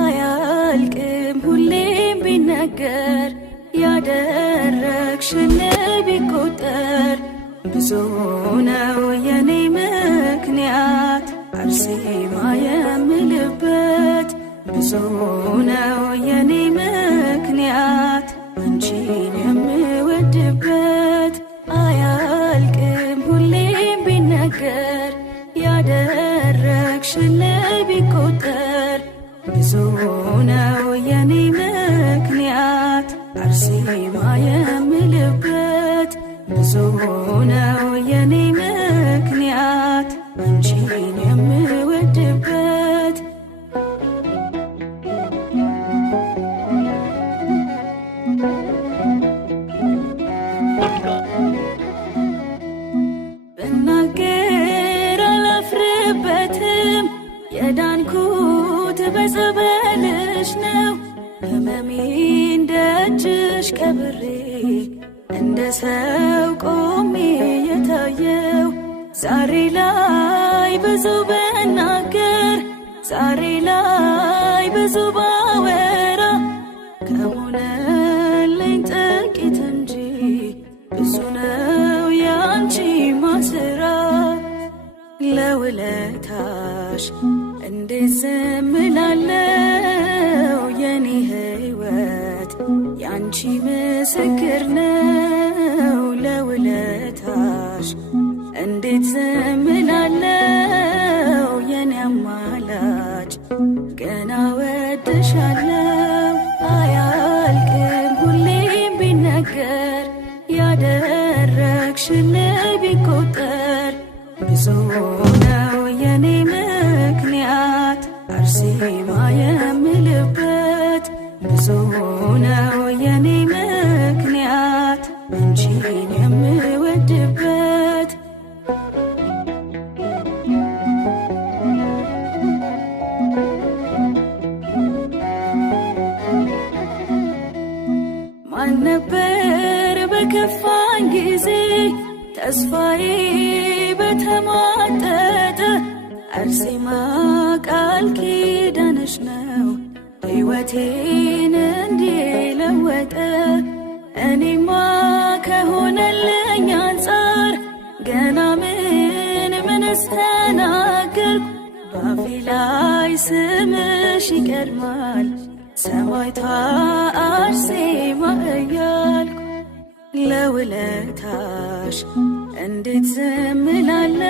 አያልቅም ሁሌም ቢነገር ያደረግሽልኝ ቢቆጠር ብዙ ነው የኔ ምክንያት አርሴማ የምልበት ብዙ ነው የኔ ምክንያት አንቺን የምወድበት አያልቅም ሁሌም ቢነገር ያደረግሽልኝ ቢቆጠር ብዙ ነው የኔ ምክንያት አርሴማ የምልበት ብዙ ነው የኔ ምክንያት አንቺን የምወድበት ብናገር አላፍርበትም የዳንኩት በጸበልሽ ነው ሕመሜን ደጅሽ ቀብሬ እንደ ሰው ቆሜ የታየው ዛሬ ላይ ብዙ ብናገር ዛሬ ላይ ብዙ ባወራ ከሆነልኝ ጥቂት እንጂ ብዙ ነው ያንቺ ማስራ ለውለታሽ እንዴት ዝም እላለሁ የኔ ሕይወት ያንቺ ምስክር ነው ለውለታሽ እንዴት ዝም እላለሁ የኔ አማላጭ ገና ወድሻለሁ አያልቅም ሁሌም ቢነገር ያደረግሽልኝ ቢቆጠር ብዙ ነው የኔ ምክንያት አርሴማ የምልበት ብዙ ነው የኔ ምክንያት አንቺን የምወድበት ማን ነበር በከፋኝ ጊዜ ተስፋዬ በተሟጠጠ አርሴማ ቃል ኪዳንሽ ነው ሕይወቴን እንዲለወጠ እኔማ ከሆነልኝ አንጻር ገና ምንስ ተናገርኩ ባፌ ላይ ስምሽ ይቀድማል ሰማዕቷ አርሴማ እያልኩ ለውለታሽ እንዴት ዝም እላለሁ